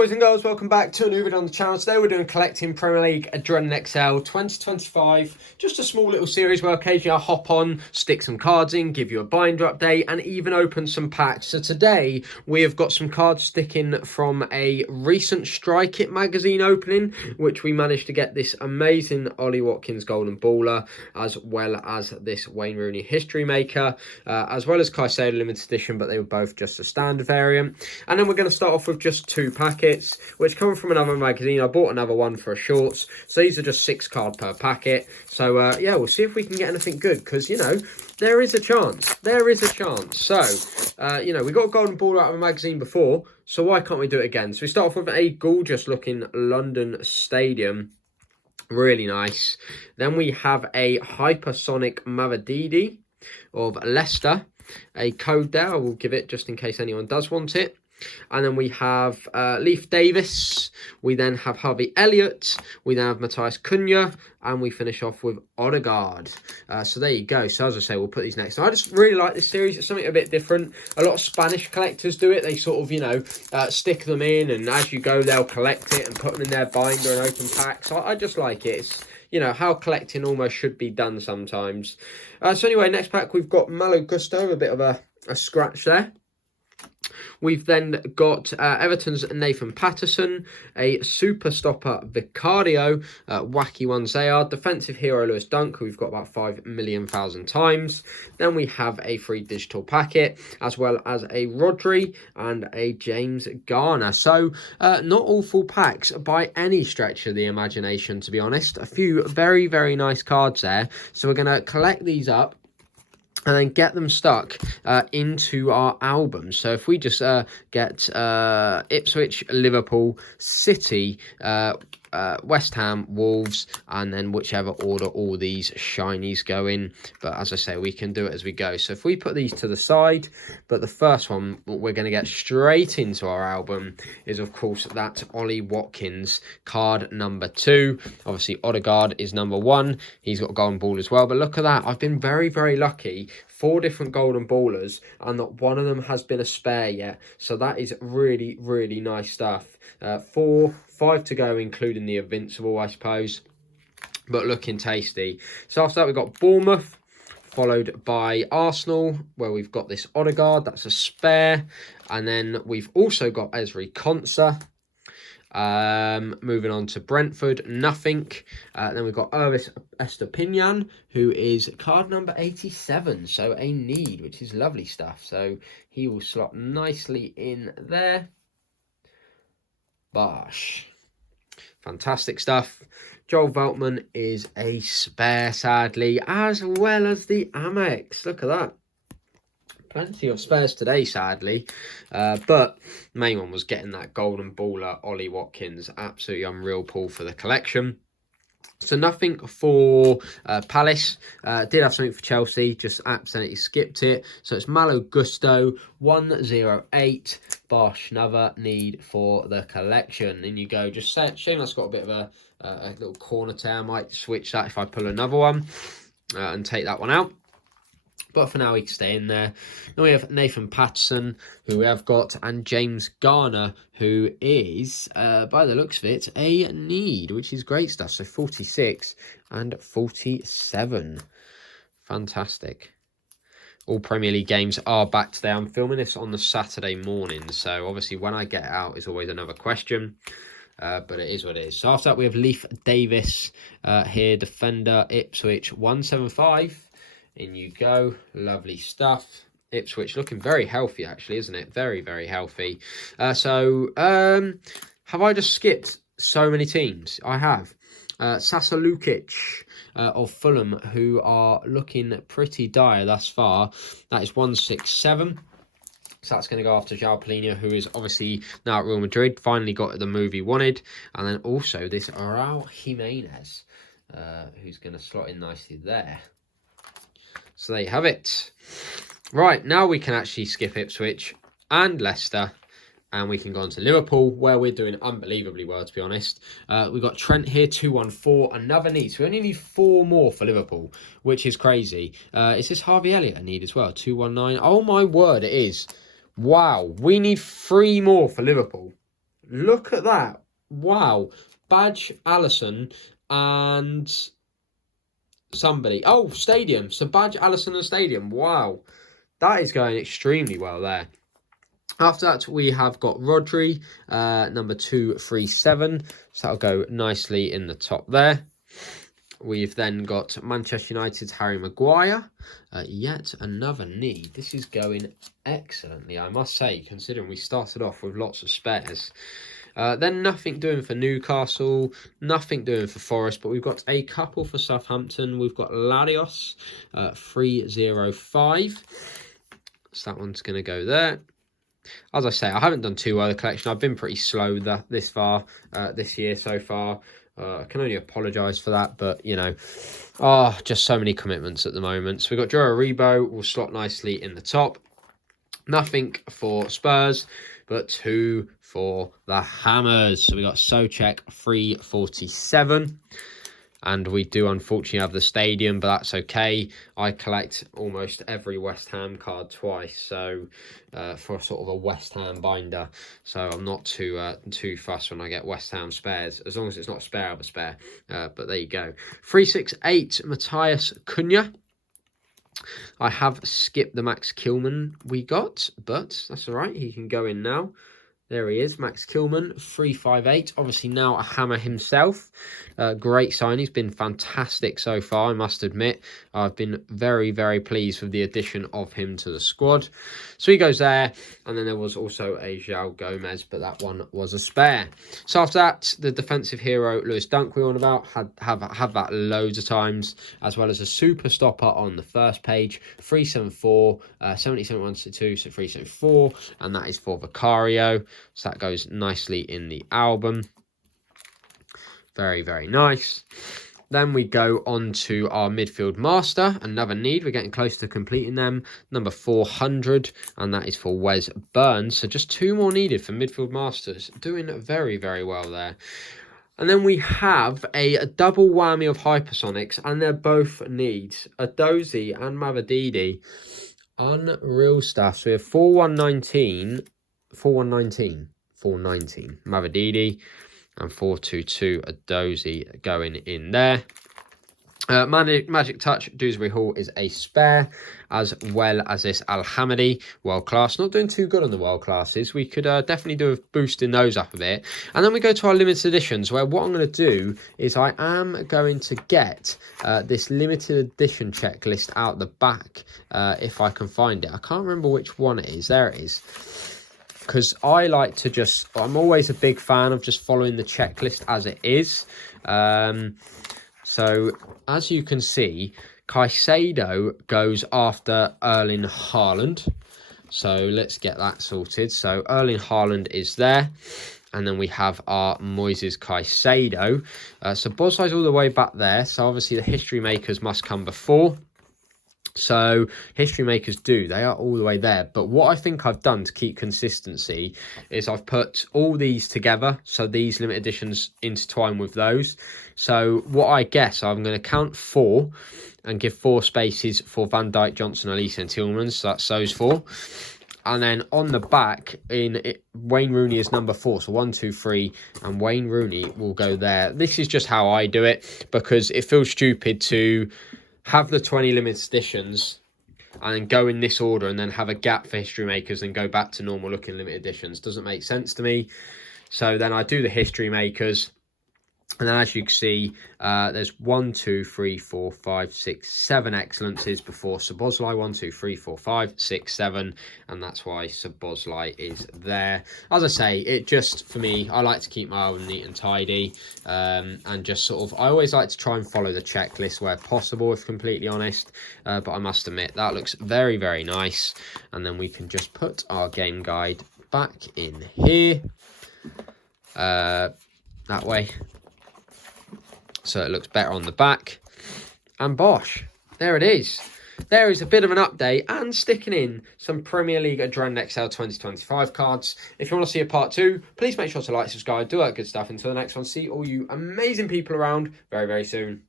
Boys and girls, welcome back to a new video on the channel. Today we're doing collecting Premier League Adrenalyn XL 2025. Just a small little series where occasionally I'll hop on, stick some cards in, give you a binder update and even open some packs. So today we have got some cards sticking from a recent Strike It magazine opening, which we managed to get this amazing Ollie Watkins Golden Baller, as well as this Wayne Rooney History Maker, as well as Caicedo Limited Edition, but they were both just a standard variant. And then we're going to start off with just two packets, which come from another magazine. I bought another one for a shorts, so these are just 6 cards per packet. So yeah, we'll see if we can get anything good, because you know there is a chance. So you know, we got a golden ball out of a magazine before, so why can't we do it again? So we start off with a gorgeous looking London Stadium, really nice. Then we have a hypersonic Mavididi of Leicester, a code there. I will give it just in case anyone does want it. And then we have Leif Davis. We then have Harvey Elliott. We then have Matthias Cunha. And we finish off with Odegaard. So there you go. So as I say, we'll put these next. Now, I just really like this series. It's something a bit different. A lot of Spanish collectors do it. They sort of, you know, stick them in. And as you go, they'll collect it and put them in their binder and open packs. I just like it. It's, you know, how collecting almost should be done sometimes. So anyway, next pack, we've got Malo Gusto. A bit of a scratch there. We've then got Everton's Nathan Patterson, a super stopper Vicario, wacky ones they are, defensive hero Lewis Dunk, who we've got about 5,000,000 times. Then we have a free digital packet, as well as a Rodri and a James Garner. So not all full packs by any stretch of the imagination, to be honest. A few very, very nice cards there. So we're going to collect these up and then get them stuck into our album. So if we just get Ipswich, Liverpool, City, West Ham, Wolves, and then whichever order all these shinies go in. But as I say, we can do it as we go. So if we put these to the side, but the first one we're going to get straight into our album is, of course, that Ollie Watkins card number 2. Obviously, Odegaard is number 1. He's got a golden ball as well. But look at that. I've been very, very lucky. 4 different golden ballers, and not one of them has been a spare yet. So that is really, really nice stuff. 5 to go, including the Invincible, I suppose. But looking tasty. So after that, we've got Bournemouth, followed by Arsenal, where we've got this Odegaard. That's a spare. And then we've also got Ezri Konsa. Moving on to Brentford, nothing. Then we've got Irvis Estepinian, who is card number 87, so a need, which is lovely stuff. So he will slot nicely in there. Bosh. Fantastic stuff. Joel Veltman is a spare, sadly, as well as the Amex. Look at that. Plenty of spares today, sadly. But the main one was getting that golden baller, Ollie Watkins. Absolutely unreal pull for the collection. So nothing for Palace. Did have something for Chelsea, just accidentally skipped it. So it's Malo Gusto, 108. Bosh, another need for the collection. In you go. Just shame that's got a bit of a little corner tear. I might switch that if I pull another one and take that one out. But for now, we can stay in there. Then we have Nathan Patterson, who we have got, and James Garner, who is, by the looks of it, a need, which is great stuff. So 46 and 47. Fantastic. All Premier League games are back today. I'm filming this on the Saturday morning, so obviously when I get out is always another question. But it is what it is. So after that, we have Leif Davis here, defender, Ipswich, 175. In you go. Lovely stuff. Ipswich looking very healthy, actually, isn't it? Very, very healthy. So have I just skipped so many teams? I have. Sasa Lukic of Fulham, who are looking pretty dire thus far. That is 167. So that's going to go after João Palhinha, who is obviously now at Real Madrid. Finally got the move he wanted. And then also this Raul Jimenez, who's going to slot in nicely there. So there you have it. Right, now we can actually skip Ipswich and Leicester. And we can go on to Liverpool, where we're doing unbelievably well, to be honest. We've got Trent here, 214. Another need. So we only need 4 more for Liverpool, which is crazy. Is this Harvey Elliott a need as well? 219. Oh, my word, it is. Wow. We need 3 more for Liverpool. Look at that. Wow. Badge, Allison, and somebody. Oh, Stadium. So Badge, Allison, and Stadium. Wow. That is going extremely well there. After that, we have got Rodri, number 237. So that'll go nicely in the top there. We've then got Manchester United's Harry Maguire. Yet another need. This is going excellently, I must say, considering we started off with lots of spares. Then nothing doing for Newcastle, nothing doing for Forest, but we've got a couple for Southampton. We've got Larios, 305. So that one's going to go there. As I say, I haven't done too well the collection. I've been pretty slow this far, this year so far. I can only apologise for that, but, you know, just so many commitments at the moment. So we've got Joe Aribo, will slot nicely in the top. Nothing for Spurs, but 2 for the Hammers. So we got Souček, 347. And we do unfortunately have the Stadium, but that's okay. I collect almost every West Ham card twice, so for sort of a West Ham binder. So I'm not too fussed when I get West Ham spares, as long as it's not a spare, I have a spare. But there you go. 368, Matthias Cunha. I have skipped the Max Kilman we got, but that's all right. He can go in now. There he is, Max Kilman, 358. Obviously now a Hammer himself. Great sign. He's been fantastic so far, I must admit. I've been very, very pleased with the addition of him to the squad. So he goes there. And then there was also a João Gomez, but that one was a spare. So after that, the defensive hero, Lewis Dunk, we're on about. Have that loads of times, as well as a super stopper on the first page. 374, 77-162, so 374. And that is for Vicario. So that goes nicely in the album. Very, very nice. Then we go on to our midfield master. Another need. We're getting close to completing them. Number 400. And that is for Wes Burns. So just 2 more needed for midfield masters. Doing very, very well there. And then we have a double whammy of hypersonics. And they're both needs. Adozi and Mavididi. Unreal stuff. So we have 4119. 419 Mavididi and 422 Adozi going in there. Magic Touch Dewsbury Hall is a spare, as well as this Alhamadi World Class. Not doing too good on the World Classes. We could definitely do with boosting those up a bit. And then we go to our limited editions, where what I'm going to do is I am going to get this limited edition checklist out the back, if I can find it. I can't remember which one it is. There it is. Because I like to I'm always a big fan of just following the checklist as it is. So, as you can see, Caicedo goes after Erling Haaland. So, let's get that sorted. So, Erling Haaland is there. And then we have our Moises Caicedo. So, Boslai's all the way back there. So, obviously, the history makers must come before. So, history makers they are all the way there. But what I think I've done to keep consistency is I've put all these together. So, these limited editions intertwine with those. So, what I guess, I'm going to count 4 and give 4 spaces for Van Dijk, Johnson, Elise and Tielemans. So, that's those 4. And then on the back, Wayne Rooney is number 4. So 1, 2, 3, and Wayne Rooney will go there. This is just how I do it, because it feels stupid to have the 20 limited editions and then go in this order and then have a gap for history makers and go back to normal looking limited editions. Doesn't make sense to me. So then I do the history makers. And then as you can see, there's 1, 2, 3, 4, 5, 6, 7 excellences before Szoboszlai. 1, 2, 3, 4, 5, 6, 7. And that's why Szoboszlai is there. As I say, it just, for me, I like to keep my album neat and tidy. And just sort of, I always like to try and follow the checklist where possible, if completely honest. But I must admit, that looks very, very nice. And then we can just put our game guide back in here. That way. So it looks better on the back. And bosh, there it is. There is a bit of an update and sticking in some Premier League Adrenalyn XL 2025 cards. If you want to see a part 2, please make sure to like, subscribe, do that good stuff. Until the next one, see all you amazing people around very, very soon.